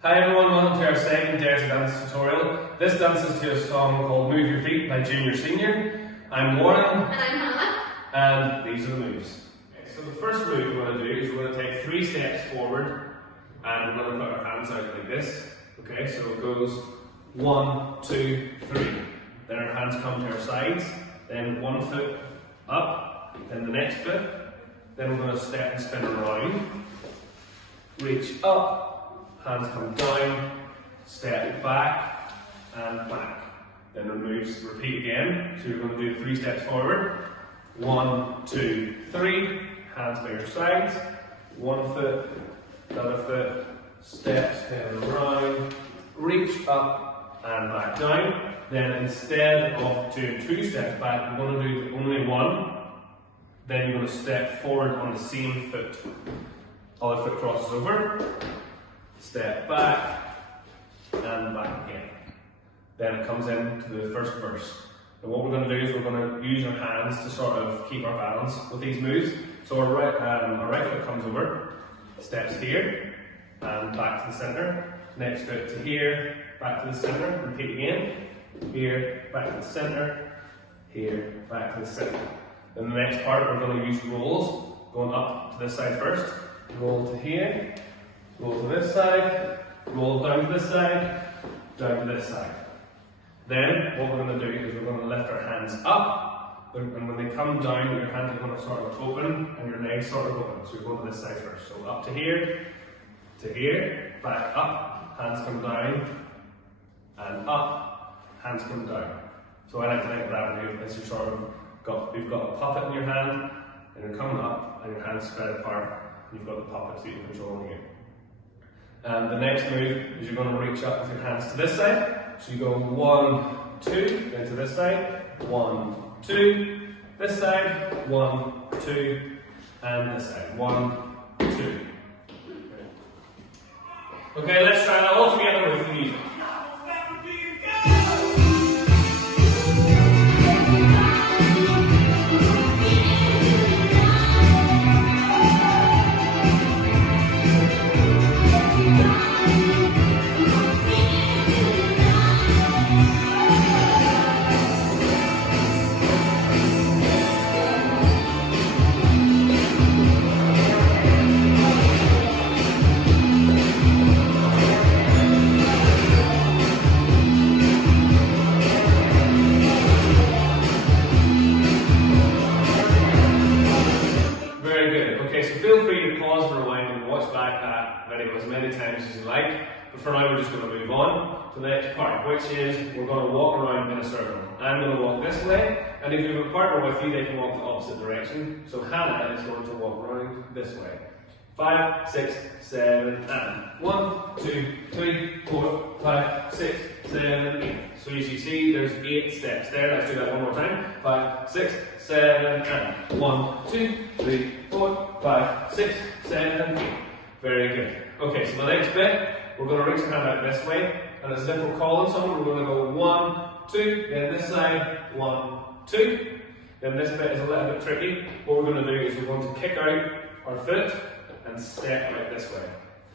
Hi everyone, welcome to our second Dare to Dance tutorial. This dance is to a song called Move Your Feet by Junior Senior. I'm Warren. And I'm Hannah. And these are the moves. Okay, so the first move we're going to do is we're going to take 3 steps forward and we're going to put our hands out like this. Okay, so it goes 1, 2, 3. Then our hands come to our sides. Then 1 foot up, then the next foot. Then we're going to step and spin around. Reach up. Hands come down, step back and back. Then the moves repeat again. So you're going to do 3 steps forward. 1, 2, 3. Hands by your sides. 1 foot, the other foot, step, spin around, reach up and back down. Then instead of doing 2 steps back, you're going to do only 1. Then you're going to step forward on the same foot. Other foot crosses over. Step back and back again. Then it comes into the first verse. And what we're going to do is we're going to use our hands to sort of keep our balance with these moves. So our right foot comes over, steps here, and back to the centre. Next foot to here, back to the centre, repeat again. Here, back to the centre, here, back to the centre. Then the next part we're going to use rolls, going up to this side first. Roll to here. Roll to this side, roll down to this side, down to this side. Then what we're going to do is we're going to lift our hands up, and when they come down, your hands are going to sort of open and your legs sort of open. So you're going to this side first. So up to here, back up, hands come down, and up, hands come down. So I like to think of that move as you've got a puppet in your hand, and you're coming up, and your hands spread apart, and you've got the puppet so you're controlling it. And the next move is you're going to reach up with your hands to this side. So you go 1, 2, then to this side, 1, 2, this side, 1, 2, and this side, 1, 2. Okay, let's try that all together with the music. Feel free to pause and rewind and watch back that video as many times as you like, but for now we're just going to move on to the next part, which is we're going to walk around in a circle. I'm going to walk this way, and if you have a partner with you, they can walk the opposite direction. So Hannah is going to walk around this way. 5, 6, 7, and 1, 2, 3, 4, 5, 6, 7, 8. So as you see, there's 8 steps there. Let's do that one more time. 5, 6, 7, and 1, 2, 3, 4, 5, 6, 7, 8. Very good. Okay, so the next bit, we're going to reach our hand out this way, and as if we're calling someone, we're going to go 1, 2, then this side, 1, 2. Then this bit is a little bit tricky. What we're going to do is we're going to kick out our foot and step out this way.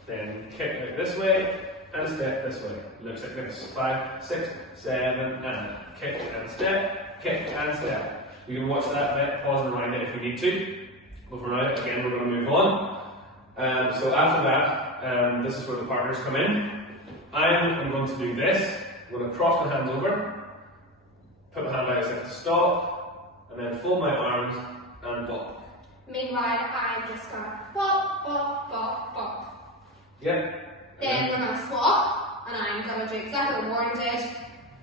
Then kick out this way and step this way. Looks like this. 5, 6, 7, and kick and step, kick and step. You can watch that bit, pause and rewind it if we need to. But for now, again, we're going to move on. So after that, this is where the partners come in. I'm going to do this. I'm going to cross my hands over, put my hand out as if to stop, and then fold my arms and bop. Meanwhile, I'm just going to bop, bop, bop, bop. Yep. Then we're going to swap, and I'm going to do exactly what Warren did.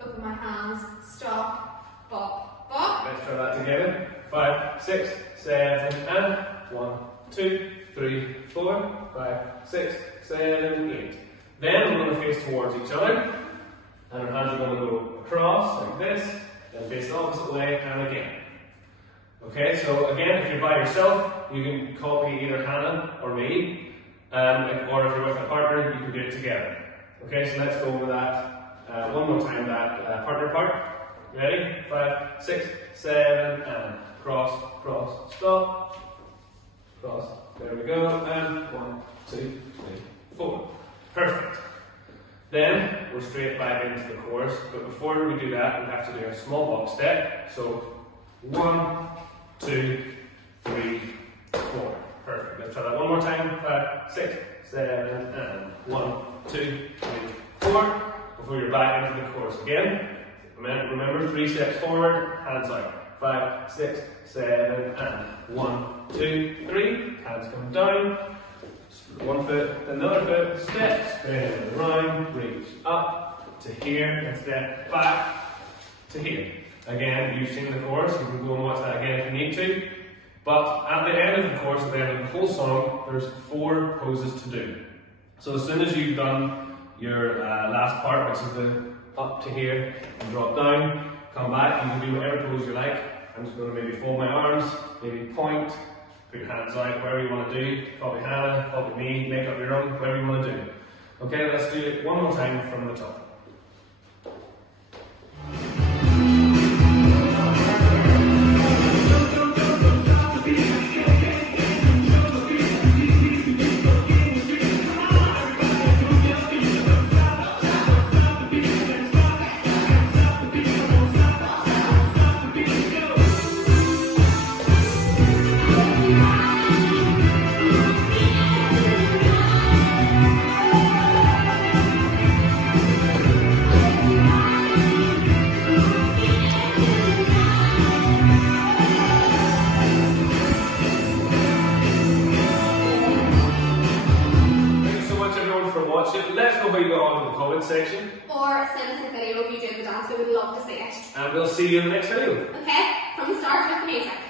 Open my hands, stop, bop, bop. Let's try that together. 5, 6, 7, and 1, 2, 3, 4, 5, 6, 7, 8. Then we're going to face towards each other, and our hands are going to go across like this, then face the opposite way, and again. Okay, so again, if you're by yourself, you can copy either Hannah or me, or if you're with a partner, you can do it together. Okay, so let's go over that one more time, that partner part. Ready? 5, 6, 7, and cross, cross, stop, cross. There we go, and 1, 2, 3, 4. Perfect. go straight back into the chorus. But before we do that, we have to do a small box step. So 1, 2, 3, 4. Perfect. Let's try that one more time. 5, 6, 7, and 1, 2, 3, 4. Before you're back into the chorus again. Remember, 3 steps forward, hands out. 5, 6, 7, and 1, 2, 3. Hands come down. One foot, another foot, step, spin around, reach up to here, and step back to here. Again, you've seen the chorus, you can go and watch that again if you need to. But at the end of the chorus, at the end of the whole song, there's 4 poses to do. So as soon as you've done your last part, which is the up to here and drop down, come back, you can do whatever pose you like. I'm just going to maybe fold my arms, maybe point, put your hands out, whatever you want to do. Copy Hannah, copy me, make up your own, whatever you want to do. Okay, let's do it one more time from the top. Let us know how you got on in the comment section. Or send us a video of you doing the dance, we would love to see it. And we'll see you in the next video. Okay, from the start with the music.